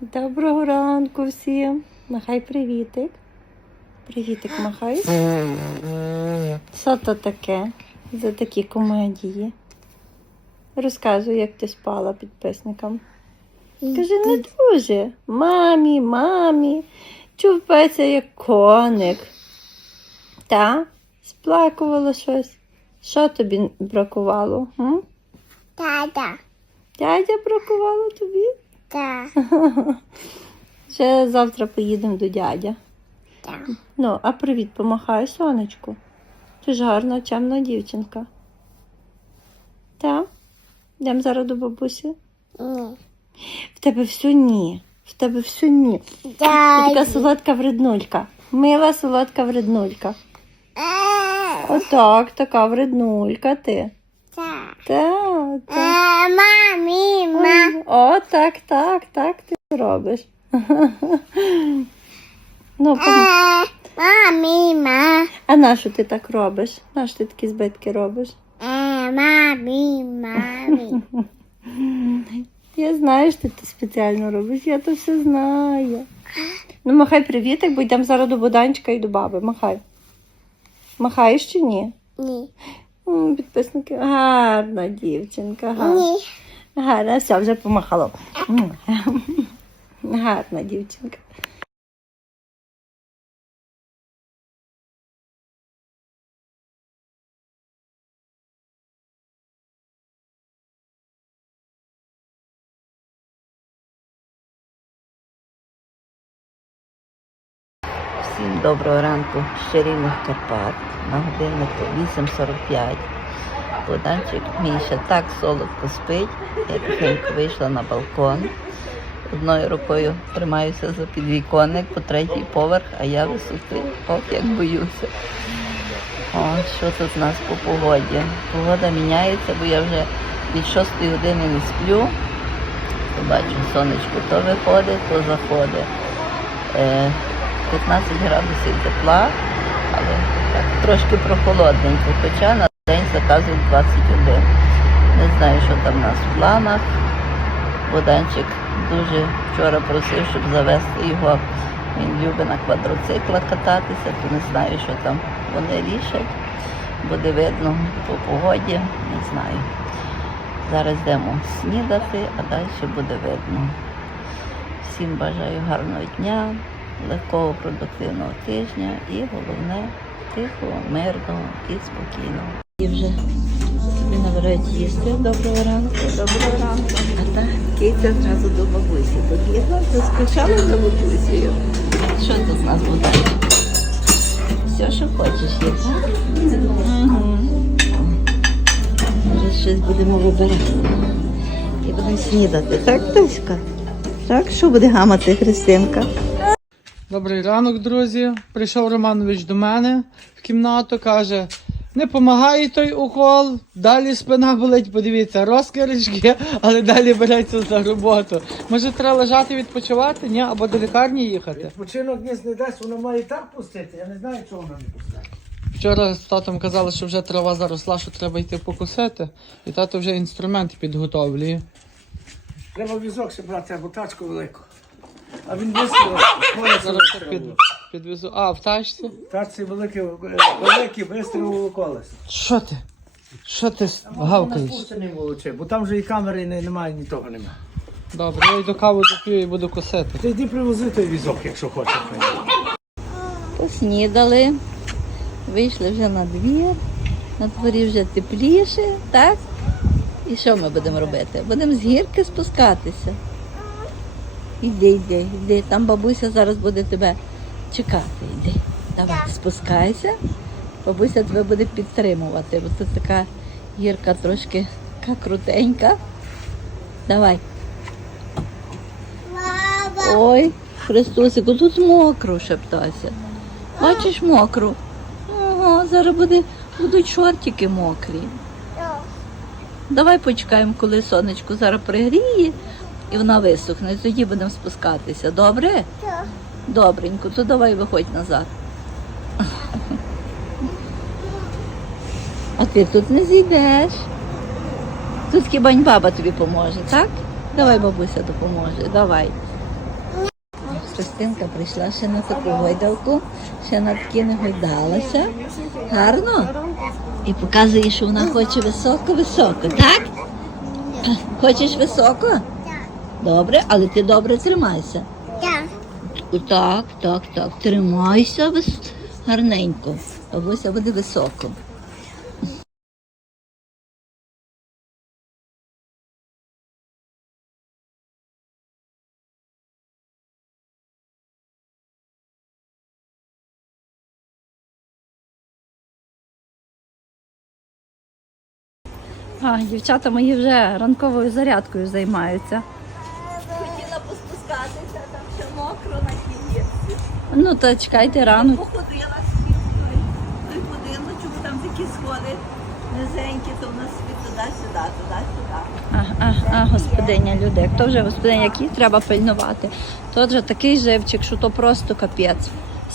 Доброго ранку всім. Махай привітик. Привітик махай. Що то таке? За такі комедії. Розказуй, як ти спала підписникам. Кажи, не дуже. Мамі, мамі. Чувпеться як коник. Та? Сплакувала щось. Що тобі бракувало? М? Та-да. Дядя бракувало тобі? Та. Ще завтра поїдемо до дядя. Та. Ну, а привіт, помахай сонечку. Ти ж гарна, чемна дівчинка. Так? Йдемо зараз до бабусі. Ні. В тебе всю ні. В тебе всю ні. Ти така солодка вреднулька. Мила солодка вреднулька. Е, Отак, така вреднулька ти. Так, так. Е, Мамі, ма. О, так, так, так ти робиш. Ну, Е, Мамі, ма. а на що ти так робиш? На що ти такі збитки робиш? Е, Мамі, мамі. Я знаю, що ти спеціально робиш, я то все знаю. Ну, махай привітик, бо йдемо зараз до Боданчика і до баби. Махай. Махаєш чи ні? Ні. Підписники. Гарна дівчинка, гарна. Гарна, все, вже помахало. Гарна дівчинка. Доброго ранку з чарівних Карпат. На годиннику 8.45. Богданчик мій ще так солодко спить. Я тихенько вийшла на балкон. Одною рукою тримаюся за підвіконник по третій поверх, а я висоти. Ох, як боюся. О, що тут у нас по погоді? Погода міняється, бо я вже від 6 години не сплю. Побачу, сонечко то виходить, то заходить. Е, 15 градусів тепла, але так трошки прохолодненько, хоча на день заказують 21. Не знаю, що там у нас в планах. Боданчик дуже вчора просив, щоб завести його. Він любить на квадроциклах кататися, то не знаю, що там вони рішать. Буде видно по погоді, не знаю. Зараз йдемо снідати, а далі буде видно. Всім бажаю гарного дня, легкого продуктивного тижня і головне тихого, мирного і спокійного. І вже собі набирають їсти. Доброго ранку, доброго ранку. А так, Киця одразу до бабусі побігла, заскочала за бабусею. Що тут з нас буде? Все, що хочеш, є, так? Угу. Може, щось будемо вибирати. І будемо снідати, так, Тоська? Так, що буде гамати Христинка? Добрий ранок, друзі. Прийшов Романович до мене в кімнату, каже: не помагає той укол, далі спина болить, подивіться, розкарички, але далі береться за роботу. Може, треба лежати відпочивати, ні? Або до лікарні їхати. Відпочинок ніс не дасть, воно має і так пустити. Я не знаю, чого воно не пустить. Вчора з татом казали, що вже трава заросла, що треба йти покусити, і тато вже інструмент підготовлює. Треба візок ще брати або тачку велику. А він вистрілив, колесо Зараз під, підвезу. А, в тачці? Тачці велике, е, велике вистрілило колесо. Що ти? Що ти гавкаєш? бо там вже і камери не, немає, ні того немає. Добре, я йду каву доп'ю і буду косити. Ти йди привози той візок, якщо хочеш. Поснідали, вийшли вже на двір, на дворі вже тепліше, так? І що ми будемо робити? Будемо з гірки спускатися. Іди, йди, йди. Там бабуся зараз буде тебе чекати. Йди. Давай, спускайся. Бабуся тебе буде підтримувати, бо це така гірка трошки така крутенька. Давай. Ой, Христосику, тут мокро шептася. Бачиш мокро? Ага, зараз буде, будуть шортики мокрі. Давай почекаємо, коли сонечко зараз пригріє і вона висохне, тоді будемо спускатися. Добре? Добренько, то давай виходь назад. А ти тут не зійдеш. Тут хіба баба тобі поможе, так? Давай бабуся допоможе, давай. Христинка прийшла ще на таку гойдалку, ще на такі не гойдалася. Гарно. І показує, що вона хоче високо-високо, так? Хочеш високо? Добре, але ти добре тримайся. Так. Так, так, так. Тримайся вис... гарненько. Бабуся буде високо. А, дівчата мої вже ранковою зарядкою займаються. Ну то чекайте рано. Походила той чому там такі сходи низенькі, то в нас туди-сюди, туди-сюди. А, а, а, господиня люди, хто вже господиня, який треба пильнувати. Тот же такий живчик, що то просто капець.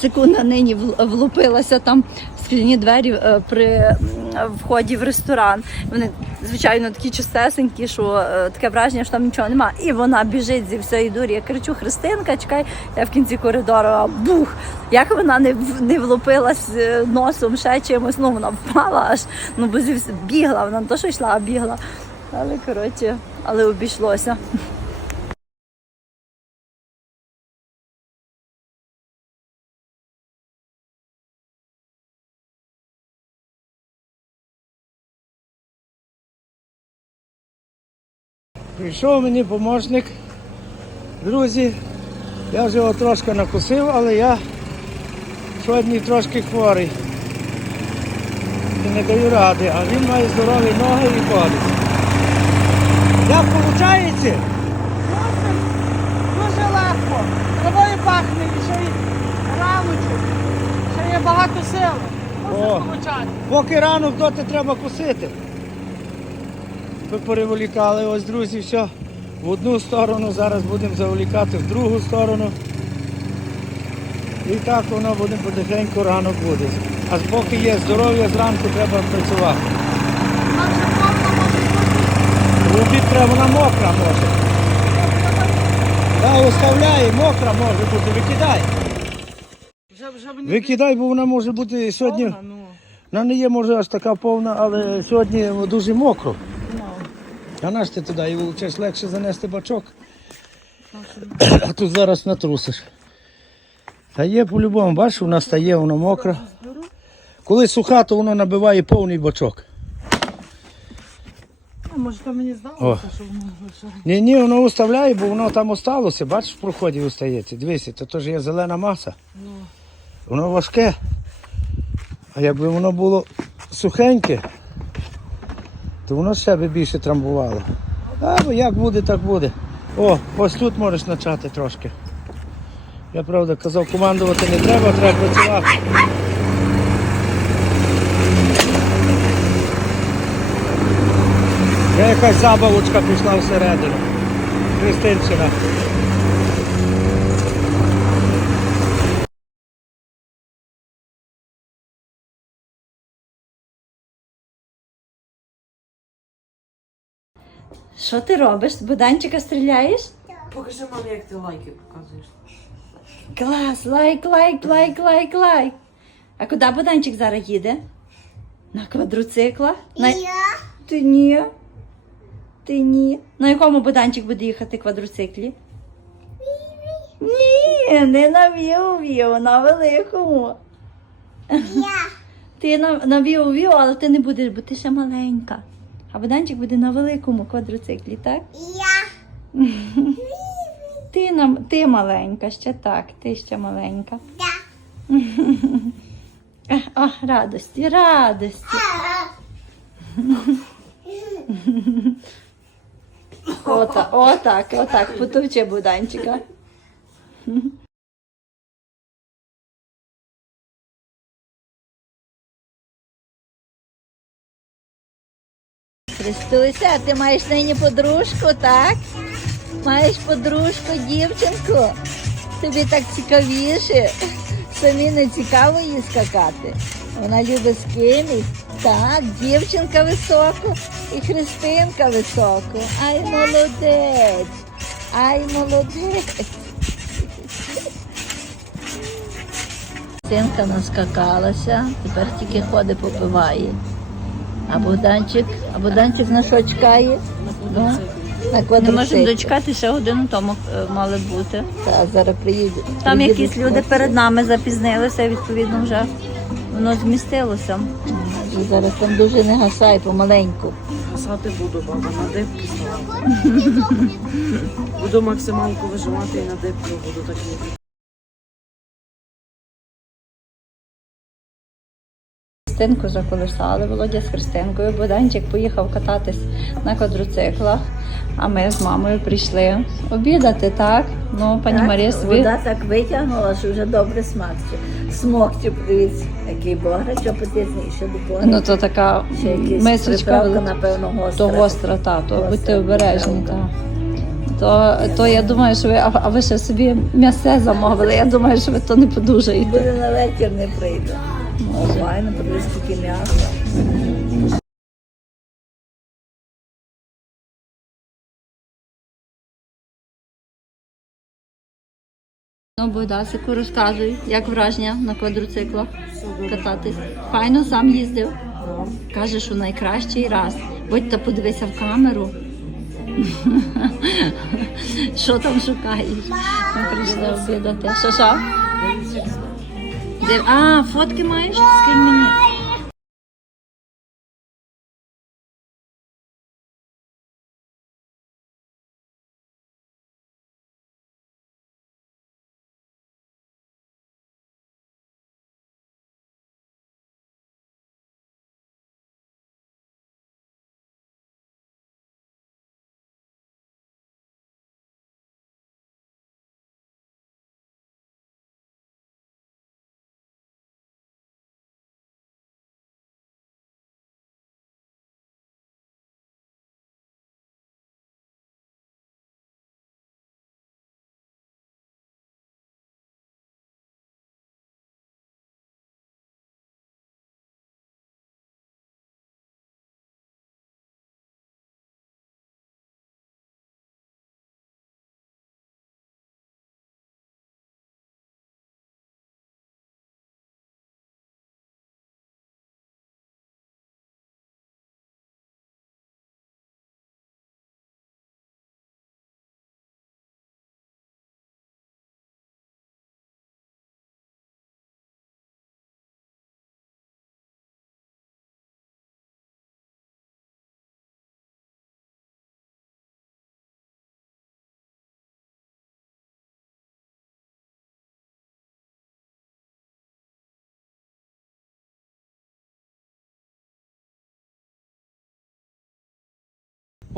Секунда нині вл- влупилася там скляні двері е, при вході в ресторан. Вони, звичайно, такі чистесенькі, що е, таке враження, що там нічого нема. І вона біжить зі всієї дурі. Я кричу: Христинка, чекай, я в кінці коридору, а бух! Як вона не, не влупилась е, носом ще чимось, ну вона впала аж, ну бо бігла, вона не то, що йшла, а бігла. Але коротше, але обійшлося. Прийшов мені помощник. Друзі, я вже його трошки накусив, але я сьогодні трошки хворий. І не даю ради, а він має здорові ноги і ходить. Як виходить? Дуже легко. Тобою пахне і ще й раночок. Ще є багато сил. Поки ранок доти треба кусити. Переволікали, ось друзі, все. В одну сторону, зараз будемо заволікати в другу сторону. І так воно буде потихеньку ранок буде. А поки є здоров'я, зранку треба працювати. В обід треба вона мокра може. Так, оставляй, мокра може бути, викидай. Викидай, бо вона може бути сьогодні. ну. Вона не є, може, аж така повна, але сьогодні дуже мокро. А наш ти туди і вчиш легше занести бачок. А тут зараз натрусиш. Та є по-любому, бачиш, вона стає, вона мокра. Коли суха, то воно набиває повний бачок. А може то мені здалося, що воно вже. Ні, ні, воно оставляє, бо воно там осталося, бачиш, в проході остається. Дивися, то теж є зелена маса. Воно важке. А якби воно було сухеньке, то воно себе більше трамбувало. А як буде, так буде. О, ось тут можеш почати трошки. Я правда казав, командувати не треба, треба працювати. Я якась забавочка пішла всередину. Христинщина. Що ти робиш? Буданчика стріляєш? Покажи мамі, як ти лайки показуєш. Клас, лайк, лайк, лайк, лайк, лайк. А куди Буданчик зараз їде? На квадроциклах? На... Ти ні. Ти ні. На якому Буданчик буде їхати квадроциклі? Ні, не на віу-віу, на великому. Я. Ти на, на віу-віу, але ти не будеш, бо ти ще маленька. А Буданчик буде на великому квадроциклі, так? Я. Ти, нам, ти маленька, ще так, ти ще маленька. Е, О, радості, радості. Ота, отак, отак, потовче буданчика. Христуся, ти маєш нині подружку, так? Маєш подружку, дівчинку. Тобі так цікавіше. Самі не цікаво їй скакати. Вона любить з кимось. Так, дівчинка високо і Христинка високо. Ай, молодець. Ай, молодець. Синка наскакалася, тепер тільки ходить, попиває. А Богданчик, а Богданчик на що чекає? Ну, на Не можемо дочекати, ще годину тому е, мали бути. Та, зараз приїде. Там приїдуть якісь люди хлопці. перед нами запізнилися, відповідно, вже воно змістилося. І Зараз там дуже не гасай, помаленьку. Гасати буду, баба, на дибки ставати. Буду максималку вижимати і на дибки буду так їхати. Христинку заколисали, Володя з Христинкою. Богданчик поїхав кататись на квадроциклах, а ми з мамою прийшли обідати, так? Ну, пані Марія собі. Вода так витягнула, що вже добре смакче. Смокче, подивіться, який бограч апетитний, ще до. Ну, то така мисочка, напевно, гостра. то гостра, та, то Гостра будьте обережні. приправка. Та. То, то я думаю, що ви, а, а ви ще собі м'ясе замовили. Я думаю, що ви то не подужаєте. Буде на вечір не прийде. Файно, подивись, скільки м'яса. Ну, Богдасику, розказуй, як враження на квадроциклах кататись. Файно сам їздив. Каже, що найкращий раз. Будь та подивися в камеру. Що там шукаєш? Ми прийшли обідати. Що А, фотки маєш? Скинь мені.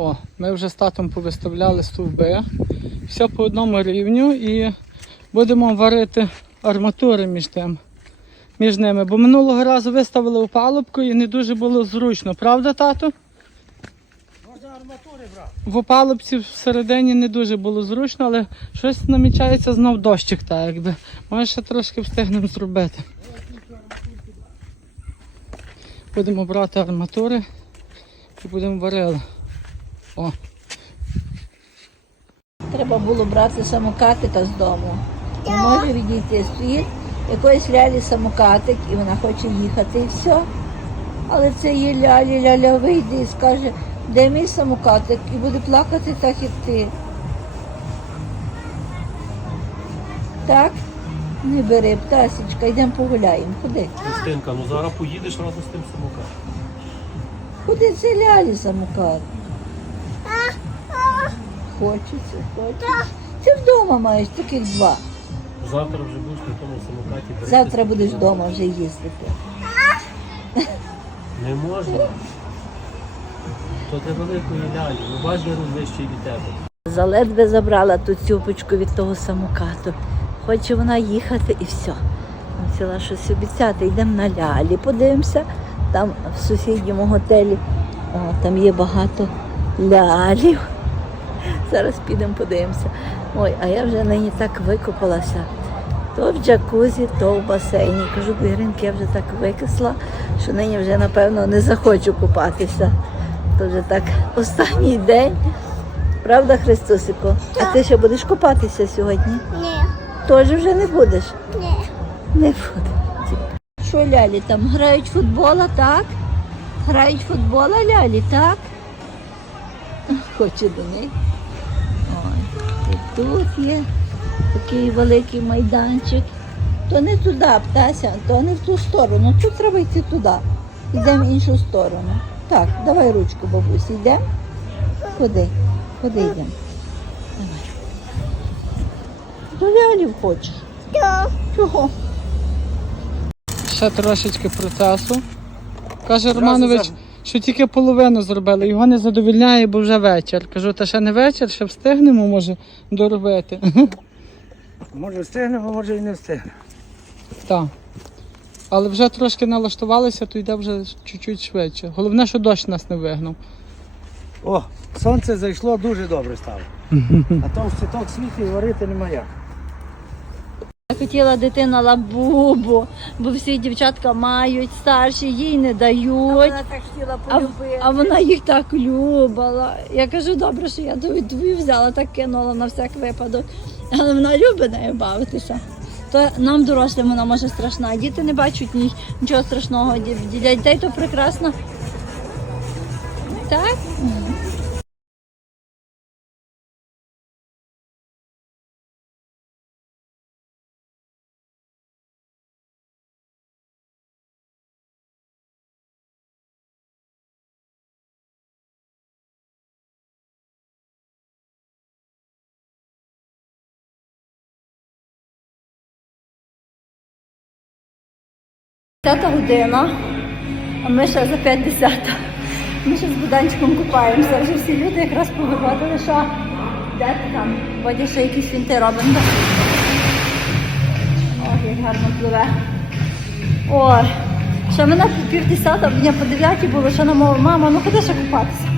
О, ми вже з татом повиставляли стовби. Все по одному рівню і будемо варити арматури між тим. Між ними. Бо минулого разу виставили опалубку і не дуже було зручно, правда, тато? Можна арматури брати. В опалубці всередині не дуже було зручно, але щось намічається знов дощик, так якби. Може ще трошки встигнемо зробити. Будемо брати арматури і будемо варили. О, Треба було брати самокатика з дому. Не може відійти світ, якоїсь лялі самокатик, і вона хоче їхати, і все. Але це є лялі, ляля вийде і скаже, де мій самокатик, і буде плакати так, як ти. Так? Не бери, птасічка, йдемо погуляємо. Ходи. Христинка, ну зараз поїдеш разом з тим самокатом. Куди це лялі самокат? Хочеться, хочеться. Ти вдома маєш таких два. Завтра вже будеш на тому самокаті. Завтра будеш вдома вже їздити. Не можна. То ти великої лялі, ну бач, де вищий від тебе. Заледве забрала ту цюпочку від того самокату. Хоче вона їхати і все. Хотіла щось обіцяти. Йдемо на лялі, подивимося. Там в сусідньому готелі о, там є багато лялів. Зараз підемо подивимося. Ой, а я вже нині так викопалася. То в джакузі, то в басейні. Кажу, до я вже так викисла, що нині вже, напевно, не захочу купатися. То вже так останній день. Правда, Христосико? А ти ще будеш купатися сьогодні? Ні, Теж вже не будеш? ні. Не будеш. Що лялі там? Грають футбола, так? Грають футбола лялі, так? Хоче до них. Тут є такий великий майданчик. То не туди, птася, то не в ту сторону. Тут треба йти туди. Йдемо в іншу сторону. Так, давай ручку, бабусі, йдемо. Куди? Куди йдемо? Давай. До лялів хочеш? Що? Чого? Ще трошечки процесу. Каже Романович, що тільки половину зробили. Його не задовільняє, бо вже вечір. Кажу, та ще не вечір, ще встигнемо, може, доробити. Може встигнемо, може і не встигнемо. Так. Але вже трошки налаштувалися, то йде вже чуть-чуть швидше. Головне, що дощ нас не вигнав. О, сонце зайшло дуже добре стало. А то в циток світлі варити нема як. Я хотіла дитина лабубу, бо всі дівчатка мають, старші їй не дають. Вона так хотіла А, а вона їх так любила. Я кажу, добре, що я твою твою взяла, так кинула на всяк випадок. Але вона любить нею бавитися. То нам дорослим вона може страшна. Діти не бачать ні, нічого страшного. Ді- Для дітей то прекрасно. Так? П'ята година, а ми ще за 50. Ми ще з буданчиком купаємося. Вже всі люди якраз повиходили, що де ти там? Водя ще якісь фінти робимо. Ой, як гарно пливе. Ой, ще мене пів десята, мені по дев'ятій було, що на мову, мама, ну ходи ще купатися.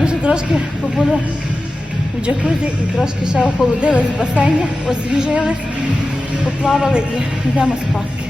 Ми ще трошки побули в джакузі і трошки ще охолодились в басейні, освіжились, поплавали і йдемо спати.